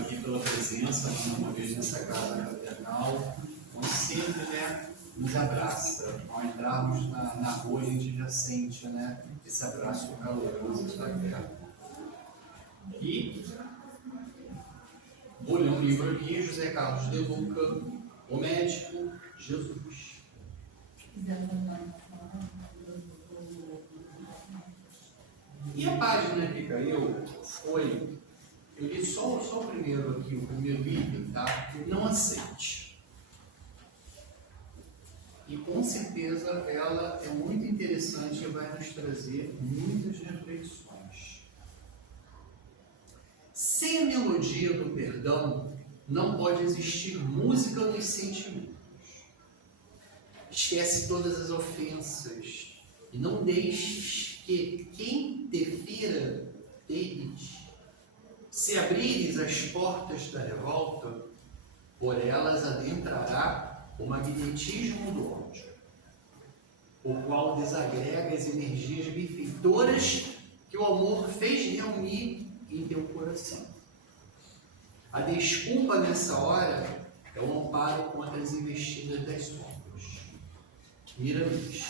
obrigado aqui pela presença, mais uma vez nessa casa fraternal, onde sempre, nos abraça. Ao entrarmos na rua, a gente já sente, esse abraço caloroso da terra. E vou ler um livro aqui, José Carlos de Luca, O Médico Jesus. E a página que caiu foi, eu li só o primeiro aqui, o primeiro item, tá? Não aceite. E com certeza ela é muito interessante e vai nos trazer muitas reflexões. Sem a melodia do perdão, não pode existir música nos sentimentos. Esquece todas as ofensas e não deixes que quem te fira te irrite. Se abrires as portas da revolta, por elas adentrará o magnetismo do ódio, o qual desagrega as energias benfeitoras que o amor fez reunir em teu coração. A desculpa nessa hora é o amparo contra as investidas das sombras. Miramis.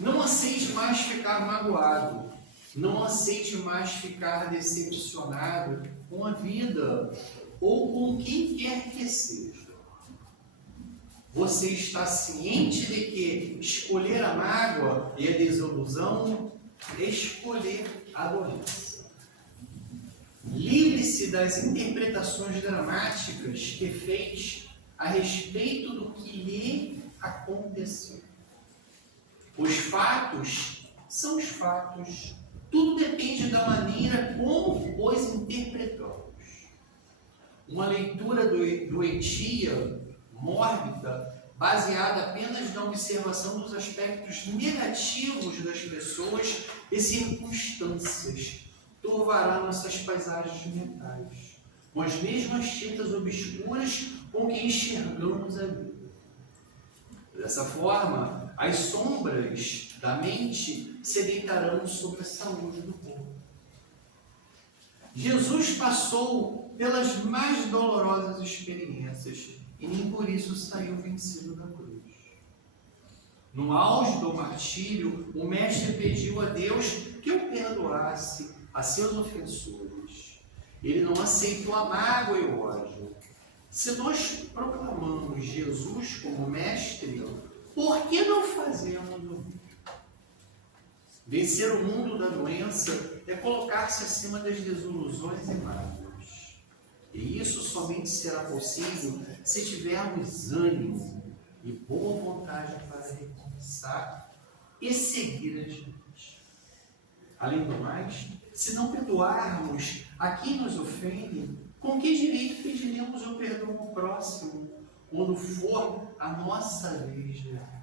Não aceite mais ficar magoado. Não aceite mais ficar decepcionado com a vida ou com quem quer que seja. Você está ciente de que escolher a mágoa e a desilusão é escolher a doença. Livre-se das interpretações dramáticas que fez a respeito do que lhe aconteceu. Os fatos são os fatos. Tudo depende da maneira como os interpretamos. Uma leitura doentia, mórbida, baseada apenas na observação dos aspectos negativos das pessoas e circunstâncias, turvará nossas paisagens mentais, com as mesmas tintas obscuras com que enxergamos a vida. Dessa forma, as sombras da mente se deitarão sobre a saúde do corpo. Jesus passou pelas mais dolorosas experiências e nem por isso saiu vencido da cruz. No auge do martírio, o Mestre pediu a Deus que o perdoasse a seus ofensores. Ele não aceitou a mágoa e o ódio. Se nós proclamamos Jesus como Mestre, por que não fazemos o mesmo? Vencer o mundo da doença é colocar-se acima das desilusões e mágoas. E isso somente será possível se tivermos ânimo e boa vontade para recomeçar e seguir adiante. Além do mais, se não perdoarmos a quem nos ofende, com que direito pediremos o perdão ao próximo, quando for a nossa vez de errar?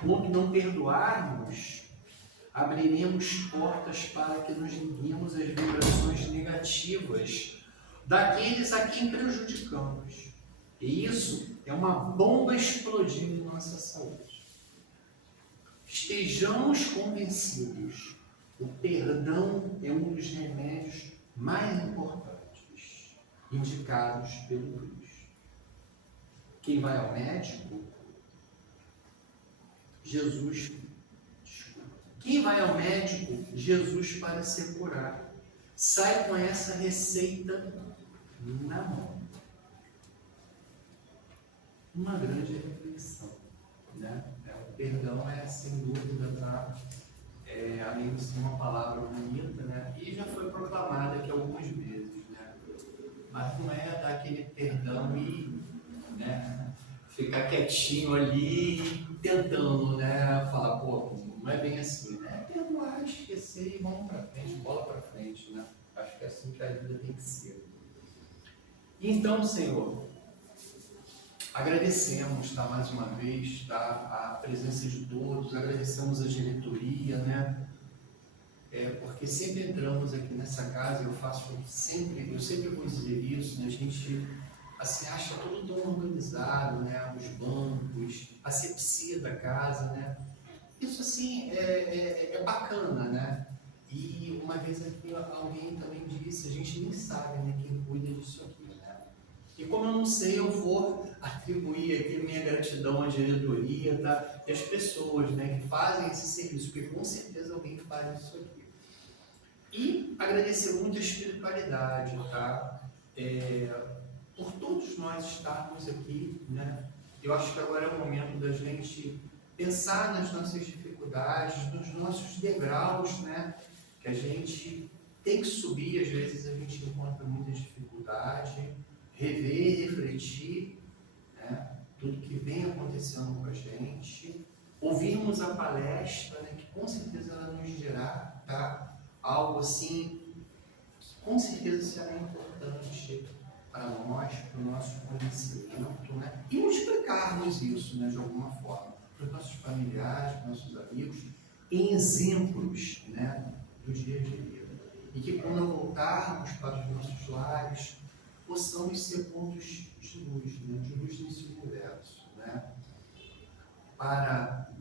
Quando não perdoarmos, abriremos portas para que nos liguemos às vibrações negativas daqueles a quem prejudicamos. E isso é uma bomba explodindo em nossa saúde. Estejamos convencidos, o perdão é um dos remédios mais importantes indicados pelo Cristo. Quem vai ao médico, Jesus. Quem vai ao médico, Jesus para se curar. Sai com essa receita na mão. Uma grande reflexão, O perdão é, sem dúvida, além de ser uma palavra bonita, e já foi proclamada aqui algumas vezes, mas não é dar aquele perdão e ficar quietinho ali, tentando falar, pô, não é bem assim, perdoar, esquecer e vamos para frente, bola para frente, Acho que é assim que a vida tem que ser. Então, Senhor, agradecemos, mais uma vez, a presença de todos, agradecemos a diretoria, porque sempre entramos aqui nessa casa, eu sempre vou dizer isso, a gente acha tudo tão organizado, os bancos, a asepsia da casa, isso assim é bacana, E uma vez aqui alguém também disse, a gente nem sabe, né, quem cuida disso aqui, né? E como eu não sei, eu vou atribuir aqui minha gratidão à diretoria, tá? E às pessoas, né, que fazem esse serviço, porque com certeza alguém faz isso aqui. E agradecer muito a espiritualidade, tá? Por todos nós estarmos aqui, né? Eu acho que agora é o momento da gente pensar nas nossas dificuldades, nos nossos degraus, né? Que a gente tem que subir, às vezes a gente encontra muita dificuldade, rever, refletir, né? Tudo que vem acontecendo com a gente, ouvirmos a palestra, né? Que com certeza ela nos dirá, tá? Algo assim, que com certeza será importante para nós, para o nosso conhecimento, né? E multiplicarmos isso, né, de alguma forma, para os nossos familiares, para os nossos amigos, em exemplos, né, do dia a dia. E que quando voltarmos para os nossos lares, possamos ser pontos de luz, né, de luz nesse universo, né? Para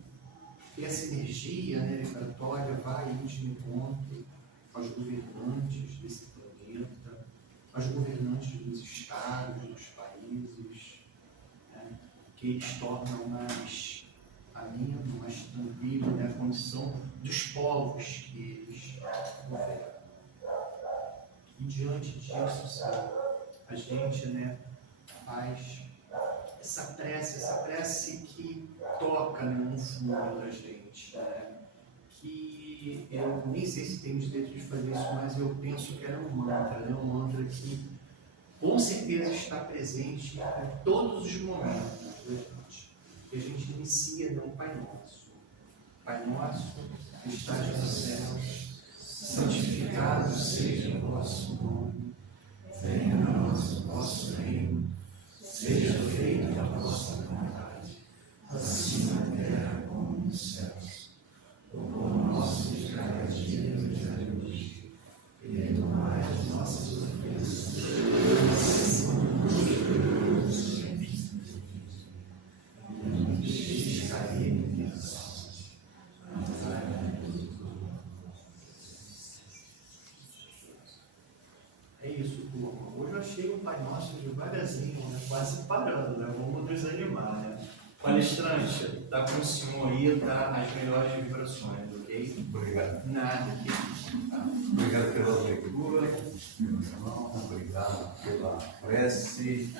que essa energia, né, vibratória vá aí de encontro aos governantes desse planeta, aos governantes dos estados, dos países, né, que eles tornam mais ameno, mais tranquilo, né, a condição dos povos que eles governam. E diante disso, sabe, a gente, né, faz essa prece que toca, né, no fundo da gente, né, que eu nem sei se tenho direito de fazer isso, mas eu penso que era um mantra, né, um mantra que com certeza está presente em todos os momentos da gente. E a gente inicia no Pai Nosso. Pai Nosso, que estás nos céus, santificado seja o vosso nome. Venha a nós o vosso reino. Seja feita a vossa vontade, assim na terra como nos céus. O pão nosso de cada dia nos dai hoje, e perdoai as nossas ofensas, assim como nós perdoamos os que nos ofendem. E não nos deixeis cair em tentações, mas livrai-nos do mal. É isso, turma. Hoje eu achei o Pai Nosso devagarzinho, né? Quase parando, né? Vamos nos animar, né? Palestrante, está com o senhor aí, tá? As melhores vibrações, ok? Obrigado. Nada aqui. Obrigado pela leitura, meu irmão, obrigado pela prece.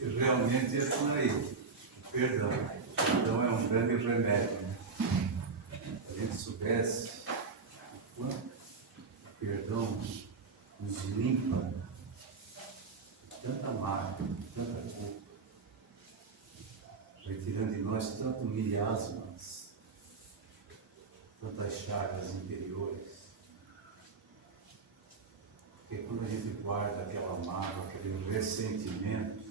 E realmente é por aí. O perdão. O perdão é um grande remédio. Né? Se a gente soubesse o quanto o perdão nos limpa de tanta mágoa, de tanta culpa, retirando de nós tanto miasmas, tantas chagas interiores. Porque quando a gente guarda aquela mágoa, aquele ressentimento,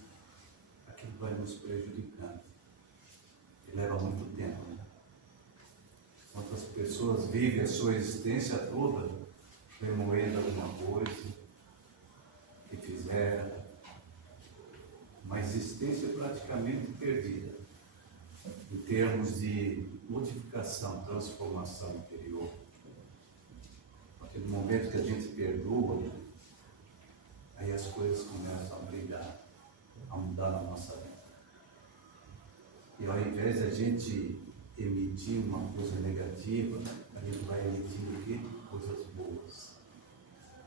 aquilo vai nos prejudicando. E leva muito tempo. Né? Quantas pessoas vivem a sua existência toda remoendo alguma coisa que fizeram, uma existência praticamente perdida em termos de modificação, transformação interior. A partir do momento que a gente perdoa, aí as coisas começam a brilhar, a mudar na nossa vida. E ao invés de a gente emitir uma coisa negativa, a gente vai emitir coisas boas.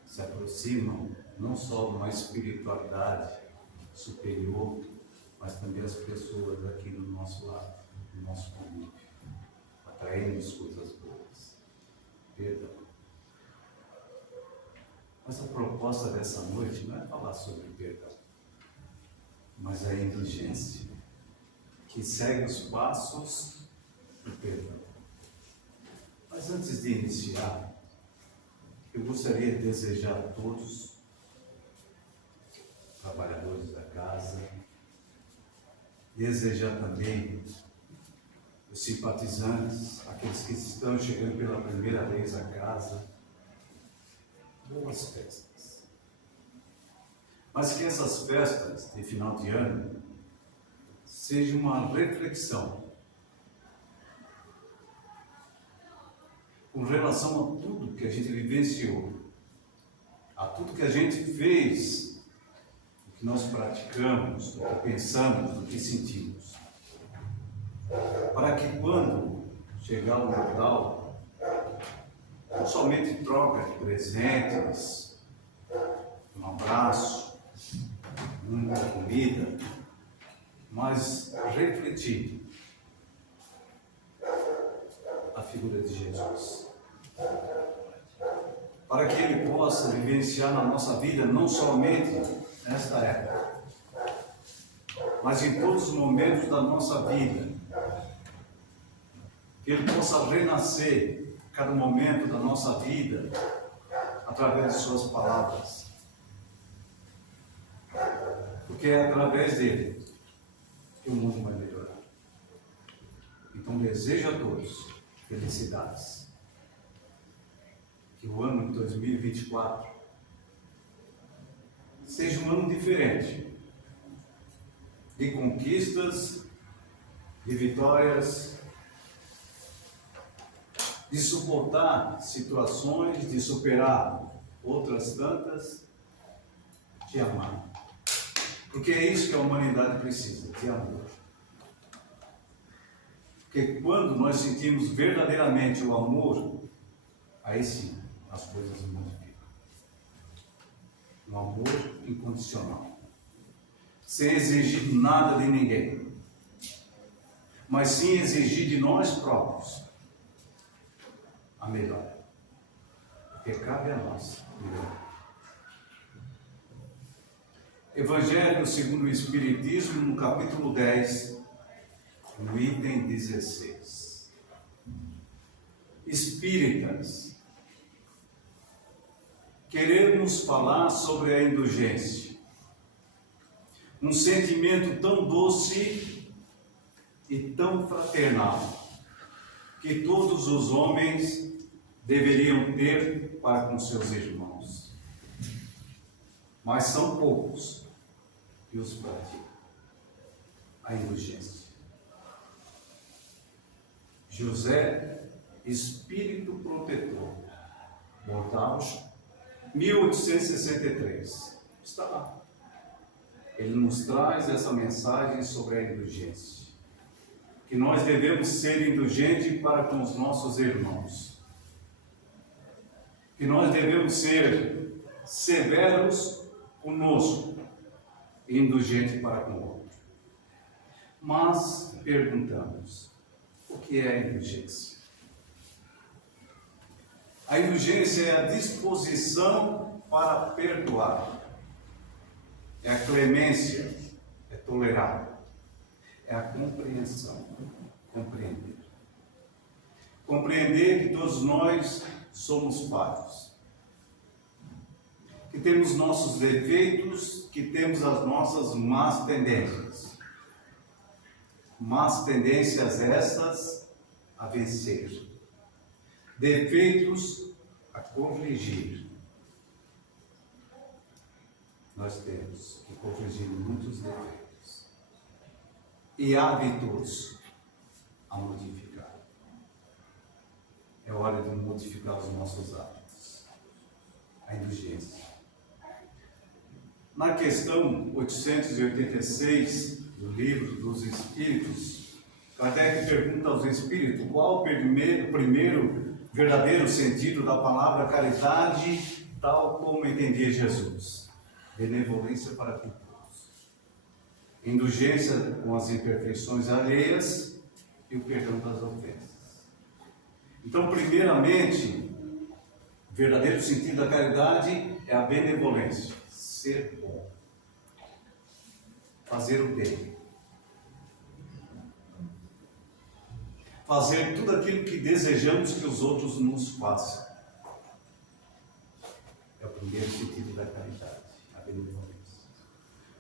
Se aproximam não só de uma espiritualidade superior, mas também as pessoas aqui do nosso lado, do nosso convívio, atraímos coisas boas. Perdão. Mas a proposta dessa noite não é falar sobre perdão, mas a indulgência, que segue os passos do perdão. Mas antes de iniciar, eu gostaria de desejar a todos, trabalhadores da casa, desejar também os simpatizantes, aqueles que estão chegando pela primeira vez à casa, boas festas. Mas que essas festas de final de ano sejam uma reflexão com relação a tudo que a gente vivenciou, a tudo que a gente fez, do que nós praticamos, do que pensamos, do que sentimos. Para que quando chegar o Natal, não somente troca de presentes, um abraço, uma comida, mas refletir a figura de Jesus. Para que Ele possa vivenciar na nossa vida, não somente nesta época, mas em todos os momentos da nossa vida. Que Ele possa renascer cada momento da nossa vida através de Suas palavras. Porque é através dele que o mundo vai melhorar. Então desejo a todos felicidades. Que o ano de 2024 seja um ano diferente, de conquistas, de vitórias, de suportar situações, de superar outras tantas, de amar. Porque é isso que a humanidade precisa, de amor. Porque quando nós sentimos verdadeiramente o amor, aí sim as coisas modificam. Um amor incondicional. Sem exigir nada de ninguém. Mas sim exigir de nós próprios a melhor. Porque cabe a nós melhorar. Evangelho segundo o Espiritismo, no capítulo 10, no item 16. Espíritas, queremos falar sobre a indulgência, um sentimento tão doce e tão fraternal, que todos os homens deveriam ter para com seus irmãos. Mas são poucos que os praticam. A indulgência. José, Espírito Protetor, Bortaux, 1863. Está lá. Ele nos traz essa mensagem sobre a indulgência. Que nós devemos ser indulgentes para com os nossos irmãos. Que nós devemos ser severos conosco e indulgentes para com o outro. Mas perguntamos, o que é a indulgência? A indulgência é a disposição para perdoar. É a clemência, é tolerar. É a compreensão, compreender. Compreender que todos nós somos falhos. Que temos nossos defeitos, que temos as nossas más tendências. Más tendências essas a vencer. Defeitos a corrigir. Nós temos que corrigir muitos defeitos. E hábitos a modificar. É hora de modificar os nossos hábitos. A indulgência. Na questão 886 do Livro dos Espíritos, Kardec pergunta aos Espíritos qual o primeiro verdadeiro sentido da palavra caridade, tal como entendia Jesus. Benevolência para com todos. Indulgência com as imperfeições alheias e o perdão das ofensas. Então, primeiramente, o verdadeiro sentido da caridade é a benevolência. Ser bom. Fazer o bem. Fazer tudo aquilo que desejamos que os outros nos façam. É o primeiro sentido da caridade, a benevolência.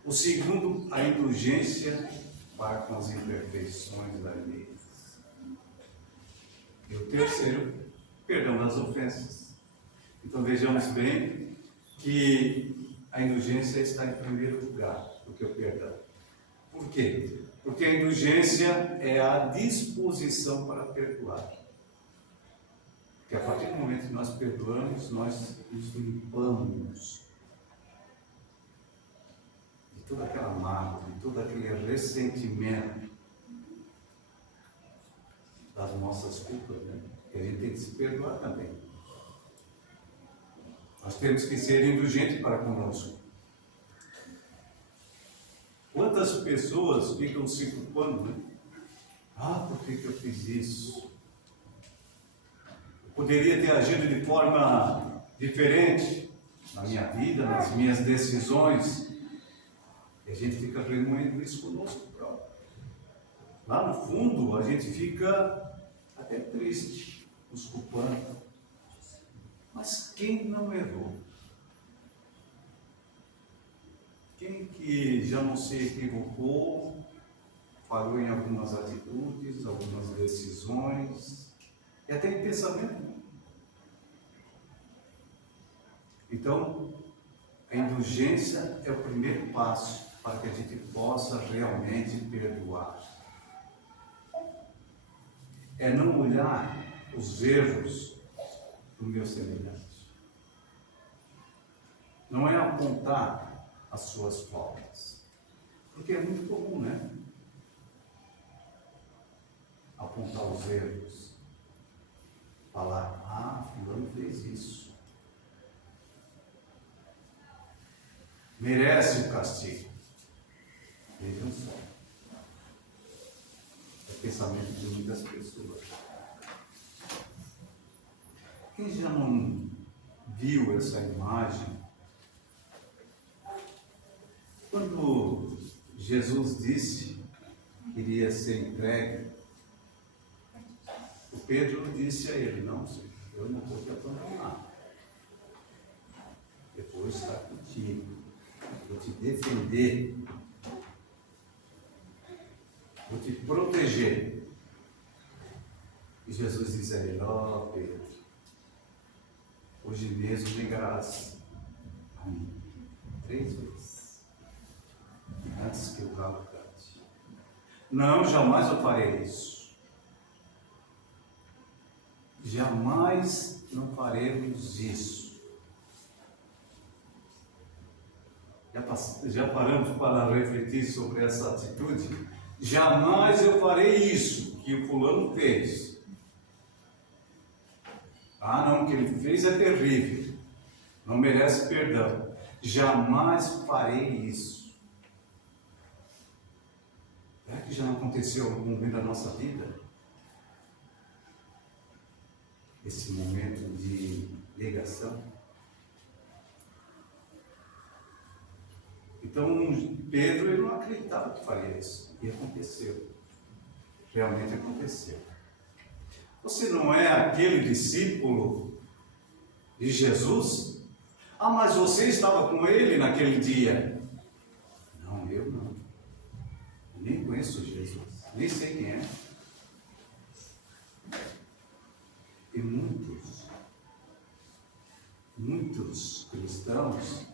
O segundo, a indulgência para com as imperfeições alheias. E o terceiro, perdão das ofensas. Então vejamos bem que a indulgência está em primeiro lugar do que o perdão. Por quê? Porque a indulgência é a disposição para perdoar. Porque a partir do momento que nós perdoamos, nós nos limpamos de toda aquela mágoa, de todo aquele ressentimento das nossas culpas, né? Que a gente tem que se perdoar também. Nós temos que ser indulgentes para conosco. Quantas pessoas ficam se culpando, né? Ah, por que eu fiz isso? Eu poderia ter agido de forma diferente na minha vida, nas minhas decisões. E a gente fica remoendo isso conosco próprio. Lá no fundo, a gente fica até triste, nos culpando. Mas quem não errou? Quem que já não se equivocou, falhou em algumas atitudes, algumas decisões, e até em pensamento. Então, a indulgência é o primeiro passo para que a gente possa realmente perdoar. É não olhar os erros do meu semelhante. Não é apontar as suas faltas. Porque é muito comum, né? Apontar os erros. Falar, ah, fulano fez isso. Merece o castigo. Vejam só. É o pensamento de muitas pessoas. Quem já não viu essa imagem? Quando Jesus disse que iria ser entregue, o Pedro disse a ele, não, Senhor, eu não vou te abandonar. Depois está contigo, vou te defender, vou te proteger. E Jesus diz a ele, ó Pedro, hoje mesmo negarás a mim 3 vezes. Antes que o galo cante. Não, jamais eu farei isso. Jamais não faremos isso. Já paramos para refletir sobre essa atitude? Jamais eu farei isso que o fulano fez. Ah, não, o que ele fez é terrível. Não merece perdão. Jamais farei isso. Será que já não aconteceu algum momento da nossa vida? Esse momento de negação? Então, Pedro ele não acreditava que faria isso. E aconteceu. Realmente aconteceu. Você não é aquele discípulo de Jesus? Ah, mas você estava com ele naquele dia. Não, eu não. Nem conheço Jesus, nem sei quem é. E muitos cristãos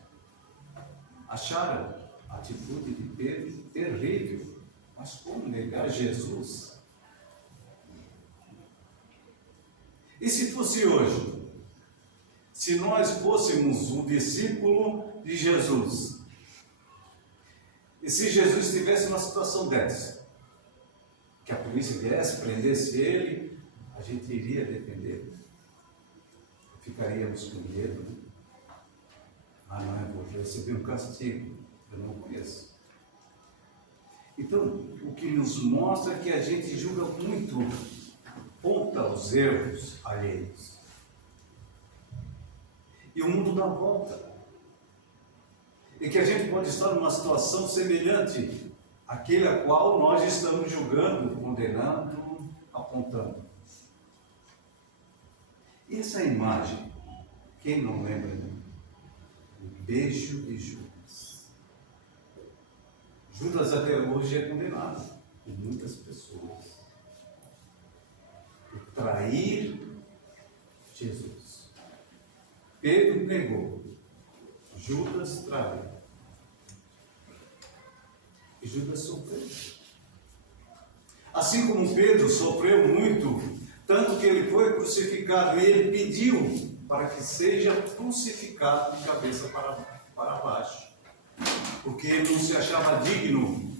acharam a atitude de Pedro terrível. Mas como negar Jesus? E se fosse hoje? Se nós fôssemos o discípulo de Jesus? E se Jesus estivesse numa situação dessa, que a polícia viesse, prendesse ele, a gente iria defender? Ficaríamos com medo, né? Ah, não, eu vou receber um castigo, eu não conheço. Então, o que nos mostra é que a gente julga muito, aponta os erros alheios. E o mundo dá volta. E que a gente pode estar numa situação semelhante àquele a qual nós estamos julgando, condenando, apontando. E essa imagem, quem não lembra, né? O beijo de Judas. Judas até hoje é condenado por muitas pessoas por trair Jesus. Pedro negou, Judas traiu. E Judas sofreu. Assim como Pedro sofreu muito Tanto que ele foi crucificado e ele pediu para que seja crucificado de cabeça para baixo. Porque ele não se achava digno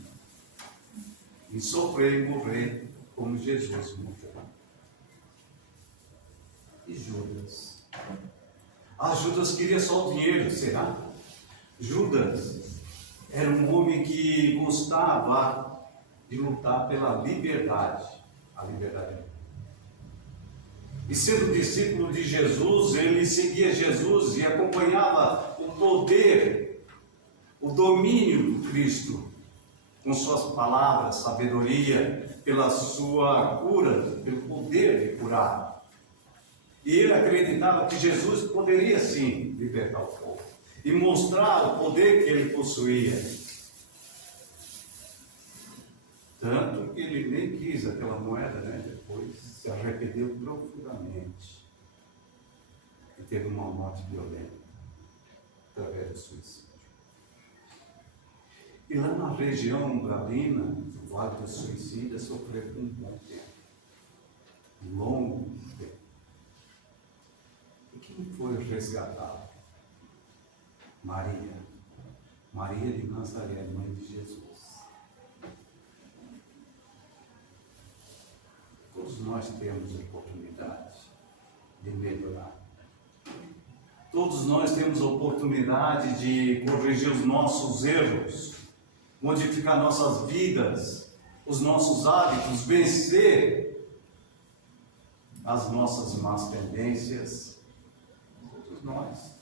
de sofrer e morrer como Jesus morreu. E Judas? Judas queria só o dinheiro, será? Judas era um homem que gostava de lutar pela liberdade, a liberdade. E sendo discípulo de Jesus, ele seguia Jesus e acompanhava o poder, o domínio do Cristo, com suas palavras, sabedoria, pela sua cura, pelo poder de curar. E ele acreditava que Jesus poderia sim libertar o povo e mostrar o poder que ele possuía. Tanto que ele nem quis aquela moeda, né? Depois se arrependeu profundamente e teve uma morte violenta através do suicídio. E lá na região umbralina, o Vale do Suicida, sofreu por um bom tempo, um longo tempo. E quem foi resgatado? Maria. Maria de Nazaré, mãe de Jesus. Todos nós temos oportunidade de melhorar. Todos nós temos oportunidade de corrigir os nossos erros, modificar nossas vidas, os nossos hábitos, vencer as nossas más tendências. Todos nós.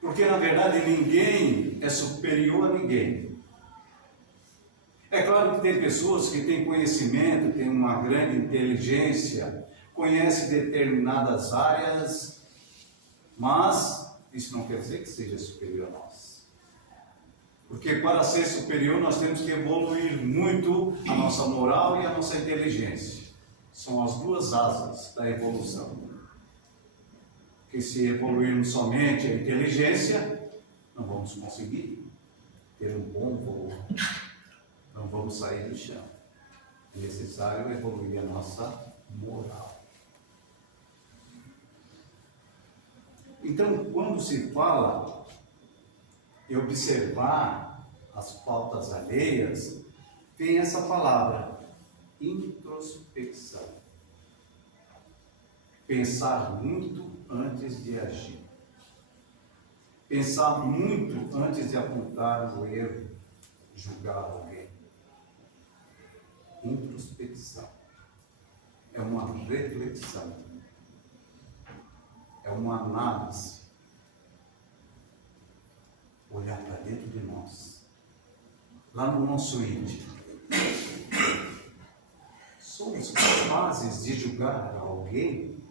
Porque, na verdade, ninguém é superior a ninguém. É claro que tem pessoas que têm conhecimento, têm uma grande inteligência, conhecem determinadas áreas, mas isso não quer dizer que seja superior a nós. Porque para ser superior nós temos que evoluir muito a nossa moral e a nossa inteligência. São as duas asas da evolução. Porque se evoluirmos somente a inteligência, não vamos conseguir ter um bom voo. Não vamos sair do chão. É necessário evoluir a nossa moral. Então, quando se fala em observar as faltas alheias, tem essa palavra, introspecção. Pensar muito antes de agir. Pensar muito antes de apontar o erro, julgar alguém. Introspecção. É uma reflexão. É uma análise. Olhar para dentro de nós. Lá no nosso íntimo. Somos capazes de julgar alguém?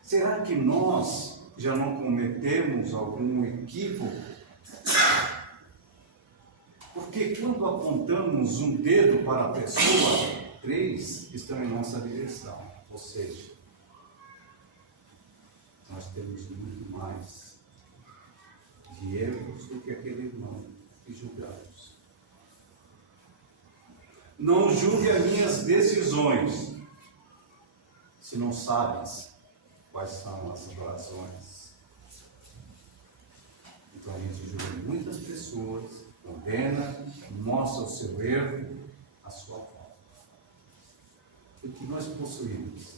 Será que nós já não cometemos algum equívoco? Porque quando apontamos um dedo para a pessoa, 3 estão em nossa direção. Ou seja, nós temos muito mais de erros do que aquele irmão que julgamos. Não julgue as minhas decisões, se não sabes quais são as razões. Então a gente julga muitas pessoas, condena, mostra o seu erro, a sua falta. O que nós possuímos?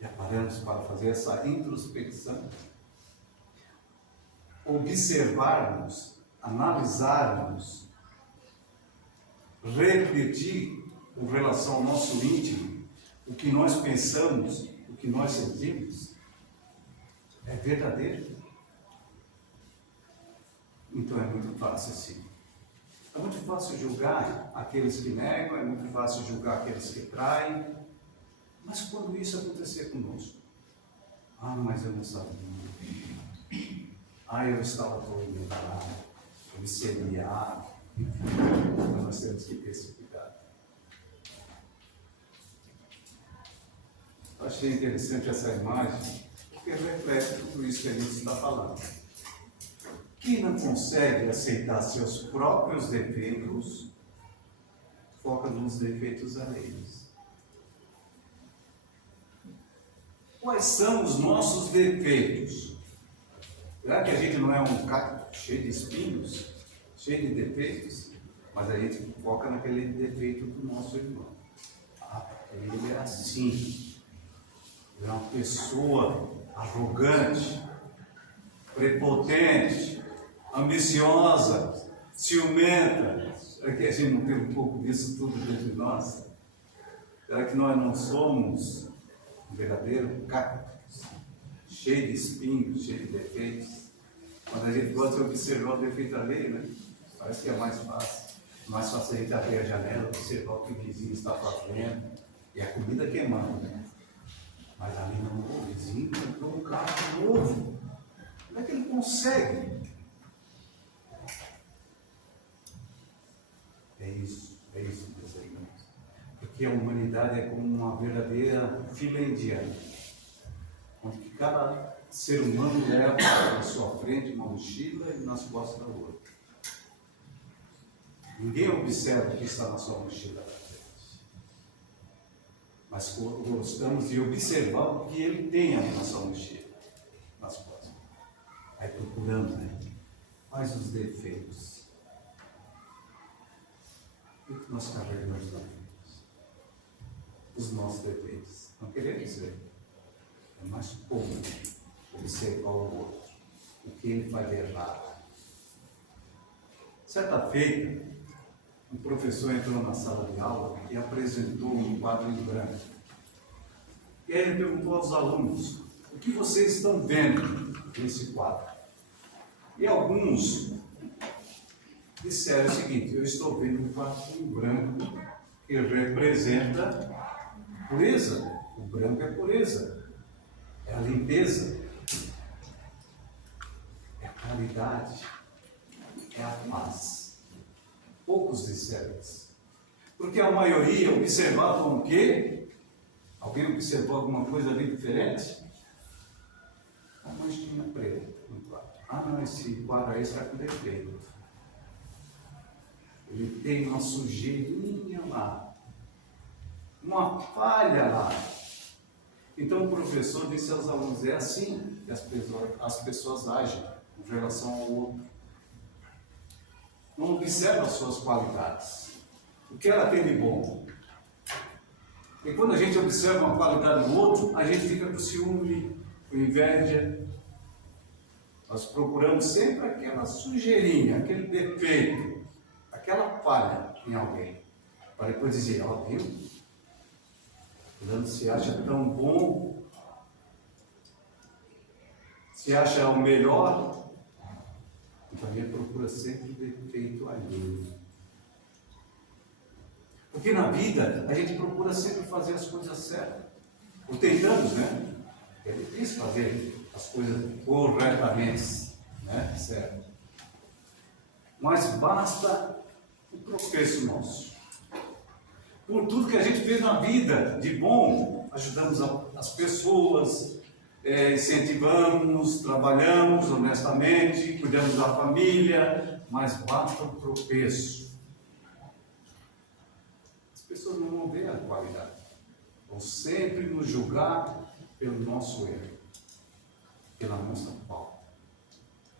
Já paramos para fazer essa introspecção? Observarmos, analisarmos, refletir com relação ao nosso íntimo, o que nós pensamos, o que nós sentimos, é verdadeiro? Então é muito fácil assim. É muito fácil julgar aqueles que negam, é muito fácil julgar aqueles que traem. Mas quando isso acontecer conosco? Mas eu não sabia. Eu estava todo enganado, viciado. Então nós temos que ter esse cuidado. Eu achei interessante essa imagem, porque reflete tudo isso que a gente está falando. Quem não consegue aceitar seus próprios defeitos, foca nos defeitos alheios. Quais são os nossos defeitos? Será que a gente não é um cacto cheio de espinhos, cheio de defeitos? Mas a gente foca naquele defeito do nosso irmão. Ele é assim. Ele é uma pessoa arrogante, prepotente, ambiciosa, ciumenta. Será que a gente não tem um pouco disso tudo dentro de nós? Será que nós não somos um verdadeiro cactus, cheio de espinhos, cheio de defeitos? Quando a gente gosta de observar o defeito alheio, né? Parece que é mais fácil. Mais fácil a gente abrir a janela, observar o que o vizinho está fazendo e a comida queimando, né? Mas ali não, o vizinho comprou um carro novo. Como é que ele consegue? É isso, meus irmãos. Porque a humanidade é como uma verdadeira fila indiana, onde cada ser humano leva na sua frente uma mochila e nas costas da outra. Ninguém observa o que está na sua mochila da frente. Mas gostamos de observar o que ele tem ali na sua mochila, nas costas. Aí procuramos, né? Quais os defeitos? O que nós carregamos na frente? Os nossos defeitos. Não queremos ver. É mais comum observar o outro, o que ele faz de errado. Certa feita, um professor entrou na sala de aula e apresentou um quadro em branco. E aí ele perguntou aos alunos: o que vocês estão vendo nesse quadro? E alguns disseram o seguinte: eu estou vendo um quadro em branco que representa pureza. O branco é pureza, é a limpeza, é a claridade, é a paz. Poucos disseram isso. Porque a maioria observavam o quê? Alguém observou alguma coisa ali diferente? Uma manchinha preta no quadro. Ah, não, esse quadro aí está com defeito. Ele tem uma sujeirinha lá, uma falha lá. Então o professor disse aos alunos: é assim que as pessoas agem em relação ao outro. Não observa as suas qualidades, o que ela tem de bom. E quando a gente observa uma qualidade do outro, a gente fica com ciúme, com inveja. Nós procuramos sempre aquela sujeirinha, aquele defeito, aquela falha em alguém, para depois dizer: ó, viu? Fulano se acha tão bom, se acha o melhor. Então a gente procura sempre defeito alheio. Porque na vida a gente procura sempre fazer as coisas certas. Ou tentamos, né? É difícil fazer as coisas corretamente, né? Certo. Mas basta o tropeço nosso. Por tudo que a gente fez na vida de bom, ajudamos as pessoas, incentivamos, trabalhamos honestamente, cuidamos da família, mas basta o tropeço. As pessoas não vão ver a qualidade, vão sempre nos julgar pelo nosso erro, pela nossa falta,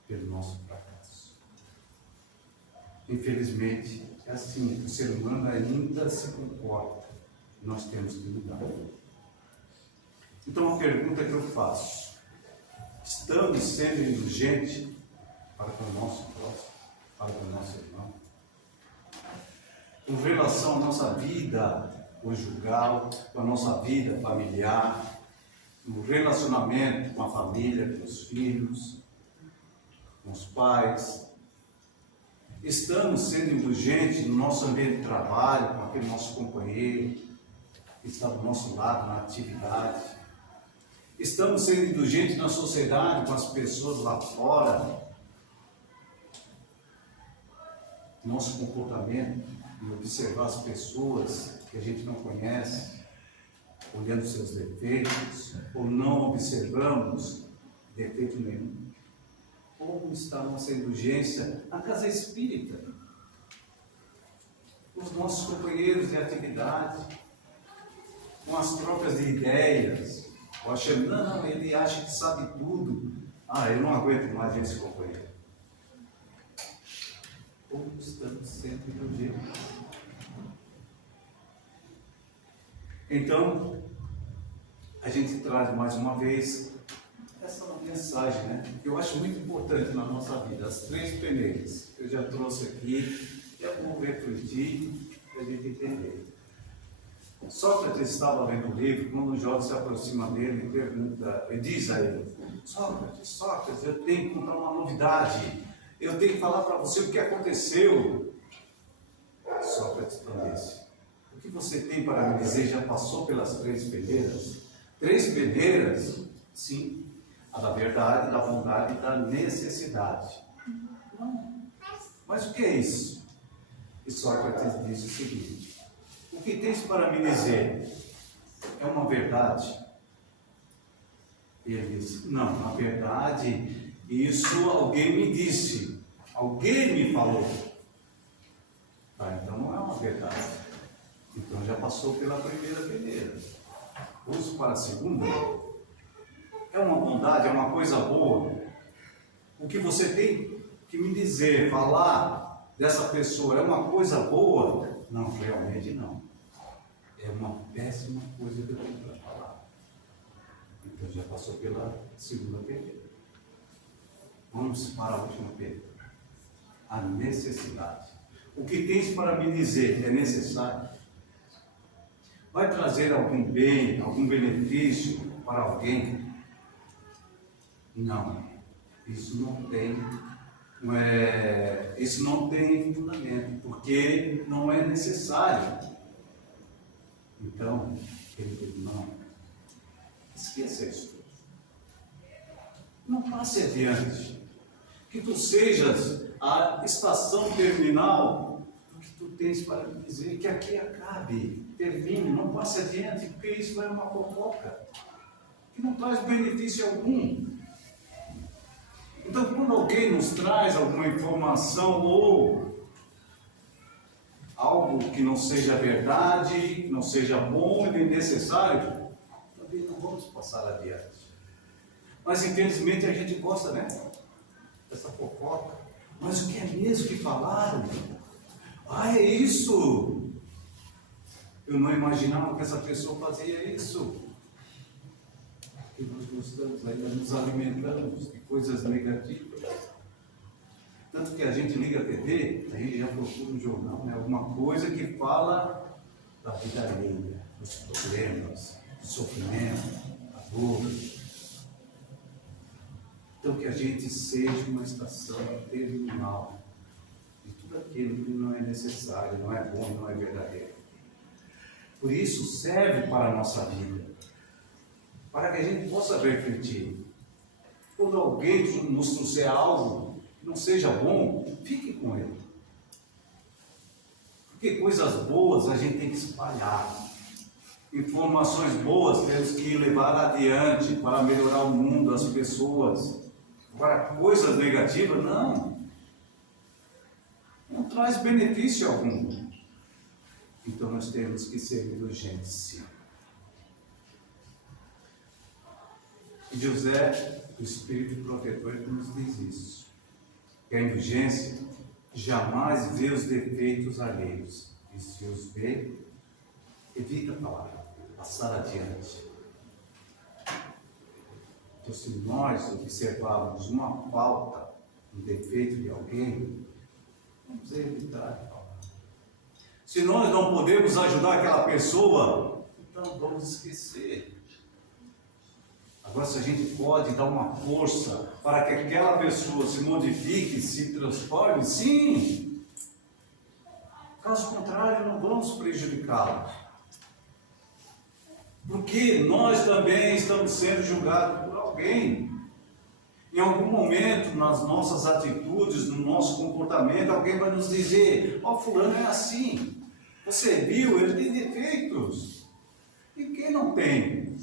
pelo nosso fracasso. Infelizmente, é assim, o ser humano ainda se comporta, nós temos que mudar. Então a pergunta que eu faço: estamos sendo indulgentes para com o nosso próximo, para com o nosso irmão? Com relação à nossa vida conjugal, com a nossa vida familiar, no relacionamento com a família, com os filhos, com os pais. Estamos sendo indulgentes no nosso ambiente de trabalho, com aquele nosso companheiro que está do nosso lado na atividade. Estamos sendo indulgentes na sociedade, com as pessoas lá fora. Nosso comportamento, em observar as pessoas que a gente não conhece, olhando seus defeitos, ou não observamos defeito nenhum. Como está a nossa indulgência na casa espírita? com os nossos companheiros de atividade, com as trocas de ideias, ou achando, não, ele acha que sabe tudo. Eu não aguento mais esse companheiro. Ou estamos sempre do jeito. Então, a gente traz mais uma vez essa mensagem, né? Que eu acho muito importante na nossa vida, as 3 peneiras. Eu já trouxe aqui, é bom refletir para a gente entender. Sócrates estava lendo o livro, quando o jovem se aproxima dele e pergunta, e diz a ele: Sócrates, eu tenho que contar uma novidade, eu tenho que falar para você o que aconteceu. Sócrates então disse: o que você tem para me dizer já passou pelas 3 peneiras? 3 peneiras? Sim, a da verdade, da bondade e da necessidade. Não. Mas o que é isso? E Sócrates disse o seguinte: o que tens para me dizer é uma verdade? Ele disse: não, na verdade, isso alguém me disse, alguém me falou. Então não é uma verdade. Então já passou pela primeira peneira. Vamos para a segunda. É uma bondade, é uma coisa boa. O que você tem que me dizer, falar dessa pessoa é uma coisa boa? Não, realmente não. É uma péssima coisa que eu tenho para falar. Então já passou pela segunda peneira. Vamos para a última peneira. A necessidade. O que tens para me dizer é necessário? Vai trazer algum bem, algum benefício para alguém? Não. Isso não tem fundamento, porque não é necessário. Então, ele disse: não, esqueça isso. Não passe adiante. Que tu sejas a estação terminal do que tu tens para me dizer, que aqui acabe, termine, não passe adiante, porque isso é uma fofoca, que não traz benefício algum. Então, quando alguém nos traz alguma informação ou algo que não seja verdade, que não seja bom e bem necessário, também não vamos passar adiante. Mas infelizmente a gente gosta, né, dessa fofoca. Mas o que é mesmo que falaram? É isso! Eu não imaginava que essa pessoa fazia isso. E nós gostamos, ainda nos alimentamos de coisas negativas. Tanto que a gente liga a TV, a gente já procura um jornal, né? Alguma coisa que fala da vida alheia, dos problemas, do sofrimento, da dor. Então que a gente seja uma estação terminal de tudo aquilo que não é necessário, não é bom, não é verdadeiro. Por isso serve para a nossa vida, para que a gente possa refletir. Quando alguém nos trouxer algo que não seja bom, fique com ele. Porque coisas boas a gente tem que espalhar. Informações boas temos que levar adiante para melhorar o mundo, as pessoas. Agora, coisas negativas, não traz benefício algum. Então nós temos que ser indulgentes, sim. E José, o Espírito Protetor, nos diz isso. Que a indulgência jamais vê os defeitos alheios. E se os vê, evita falar, passar adiante. Então, se nós observarmos uma falta, um defeito de alguém, vamos evitar de falar. Se nós não podemos ajudar aquela pessoa, então vamos esquecer. Agora, se a gente pode dar uma força para que aquela pessoa se modifique, se transforme, sim. Caso contrário, não vamos prejudicá-la. Porque nós também estamos sendo julgados por alguém. Em algum momento, nas nossas atitudes, no nosso comportamento, alguém vai nos dizer: fulano é assim. Você viu, ele tem defeitos. E quem não tem?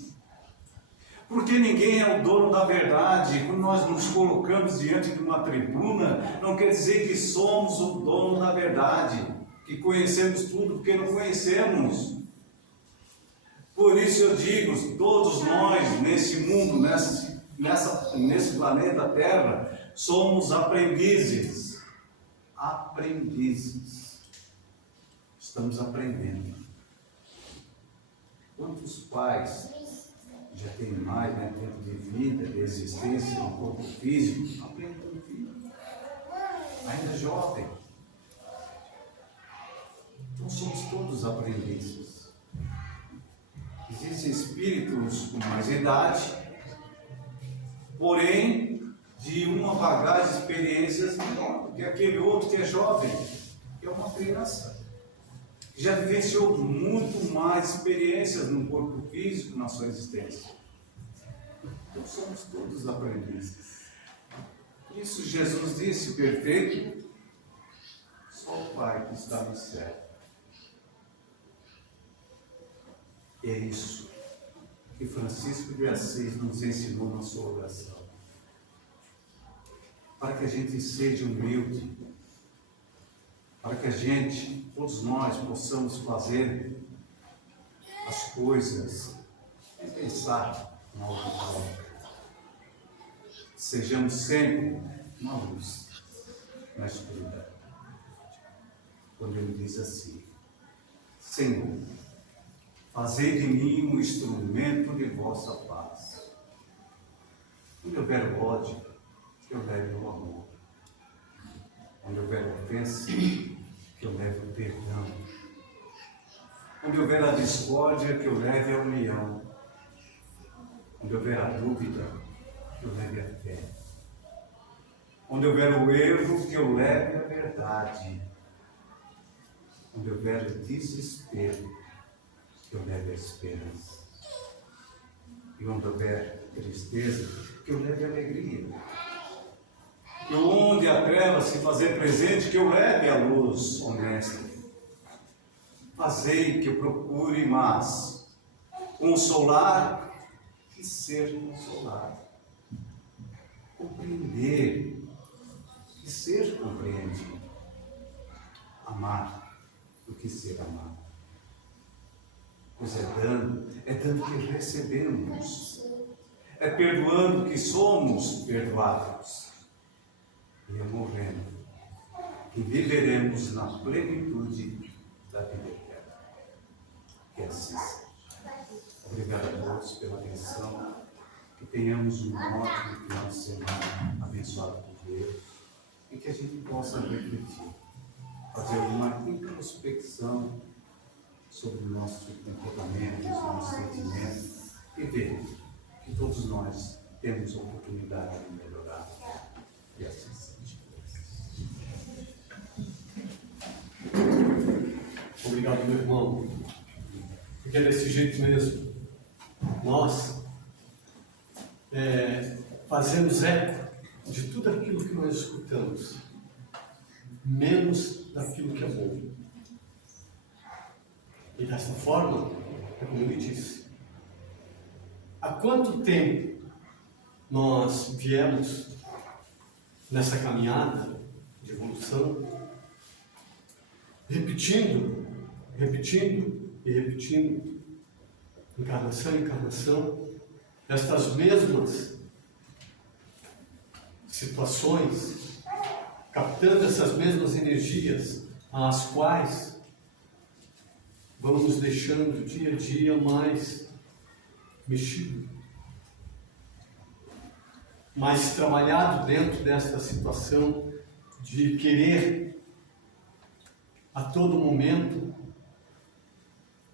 Porque ninguém é o dono da verdade. Quando nós nos colocamos diante de uma tribuna, não quer dizer que somos o dono da verdade. que conhecemos tudo porque não conhecemos. Por isso eu digo, todos nós nesse mundo, nesse planeta Terra, somos aprendizes. Aprendizes. Estamos aprendendo. Quantos pais já têm mais, né, tempo de vida, de existência, no corpo físico, aprendem com o filho, ainda jovem. Então somos todos aprendizes. Existem espíritos com mais idade, porém de uma bagagem de experiências menor do que aquele outro que é jovem, que é uma criança. Já vivenciou muito mais experiências no corpo físico, na sua existência. Então somos todos aprendizes. Isso Jesus disse, perfeito, só o Pai que está no céu. E é isso que Francisco de Assis nos ensinou na sua oração. Para que a gente seja humilde, para que a gente, todos nós, possamos fazer as coisas sem pensar na outra forma. Sejamos sempre uma luz na escuridão. Quando ele diz assim: Senhor, fazei de mim um instrumento de vossa paz. Onde houver ódio, que eu leve o amor. Onde houver ofensa, que eu leve o perdão. Onde houver a discórdia, que eu leve a união. Onde houver a dúvida, que eu leve a fé. Onde houver o erro, que eu leve a verdade. Onde houver o desespero, que eu leve a esperança. E onde houver tristeza, que eu leve a alegria. E onde a treva se fazer presente, que eu leve a luz honesta. Fazei que eu procure mais consolar e ser consolado. Compreender e ser compreendido. Amar do que ser amado. Pois é dando que recebemos. É perdoando que somos perdoados. E é morrendo que viveremos na plenitude da vida eterna. Que assim seja. Obrigado a todos pela atenção. Que tenhamos um ótimo final de semana abençoado por Deus. E que a gente possa refletir, fazer uma introspecção sobre o nosso comportamento, sobre o nosso sentimento e ver que todos nós temos a oportunidade de melhorar. E assim seja. Obrigado, meu irmão. Porque é desse jeito mesmo. Nós fazemos eco de tudo aquilo que nós escutamos, menos daquilo que é bom. E dessa forma, é como ele disse, há quanto tempo nós viemos nessa caminhada de evolução, repetindo, encarnação em encarnação, estas mesmas situações, captando essas mesmas energias, às quais vamos nos deixando dia a dia mais mexido, mais trabalhado dentro desta situação de querer a todo momento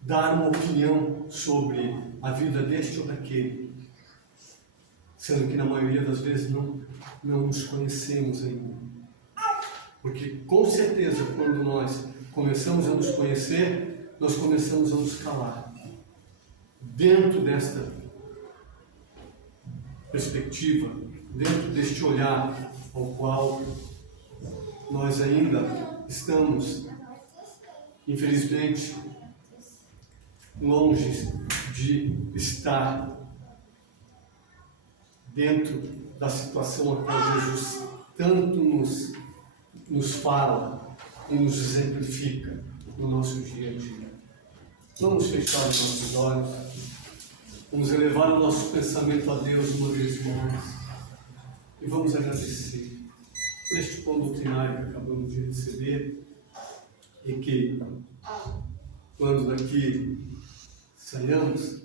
dar uma opinião sobre a vida deste ou daquele, sendo que na maioria das vezes não nos conhecemos ainda. Porque com certeza quando nós começamos a nos conhecer, nós começamos a nos calar. Dentro desta perspectiva, dentro deste olhar ao qual nós ainda estamos, infelizmente, longe de estar dentro da situação a qual Jesus tanto nos fala e nos exemplifica no nosso dia a dia. Vamos fechar os nossos olhos, vamos elevar o nosso pensamento a Deus uma vez mais e vamos agradecer por este pão doutrinário que acabamos de receber e que, quando daqui saiamos,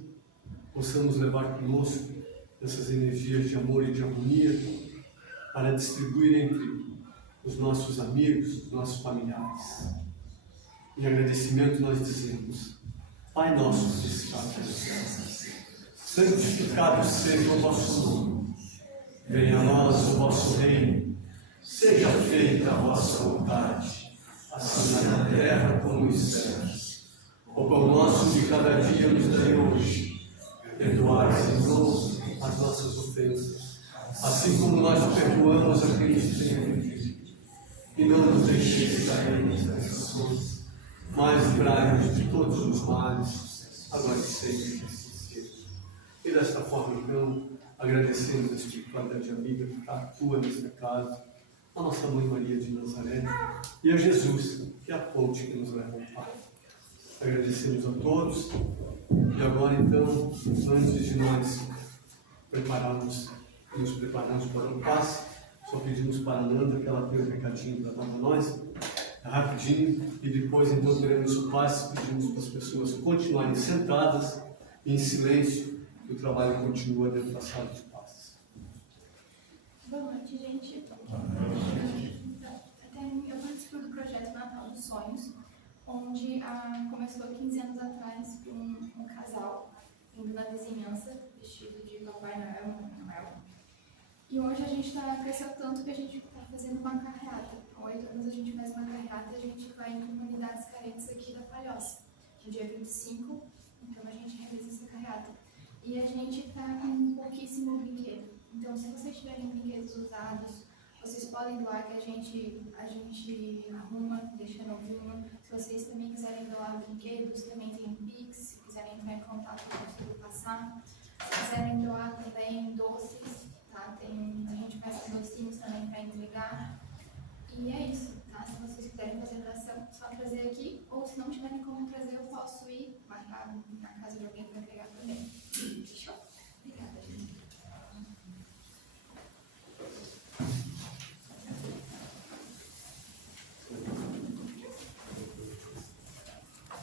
possamos levar conosco essas energias de amor e de harmonia para distribuir entre os nossos amigos, os nossos familiares. Em agradecimento nós dizemos: Pai nosso que estás nos céus, santificado seja o vosso nome. Venha a nós o vosso reino. Seja feita a vossa vontade, assim na terra como nos céus. O pão nosso de cada dia nos dai hoje. Perdoai, Senhor, as nossas ofensas, assim como nós perdoamos a quem nos tem ofendido. E não nos deixeis cair em tentações, mas livrai-nos de todos os males, agora e sempre. E desta forma, então, agradecemos a espiritualidade amiga que atua nesta casa, a nossa Mãe Maria de Nazaré e a Jesus, que é a ponte que nos leva ao Pai. Agradecemos a todos e agora, então, antes de nós nos prepararmos para o passe, só pedimos para a Nanda que ela tenha um recadinho para dar para nós, rapidinho, e depois, então, teremos o passe, pedimos para as pessoas continuarem sentadas em silêncio, que o trabalho continua dentro da sala de passe. Boa noite, gente. Eu participo do projeto Natal dos Sonhos, onde começou 15 anos atrás com um casal indo na vizinhança, vestido de Papai Noel. E hoje a gente cresceu tanto que a gente está fazendo uma carreata. Há 8 anos a gente faz uma carreata e a gente vai em comunidades carentes aqui da Palhoça. No dia 25, então a gente realiza essa carreata. E a gente está com pouquíssimo brinquedo. Então, se vocês tiverem brinquedos usados, vocês podem doar, que a gente arruma, deixa novinho. Se vocês também quiserem doar brinquedos, também tem Pix. Se quiserem entrar em contato, eu consigo passar. Se quiserem doar também doces, tá? A gente faz docinhos também para entregar. E é isso, tá? Se vocês quiserem fazer doação, só trazer aqui. Ou se não tiverem como trazer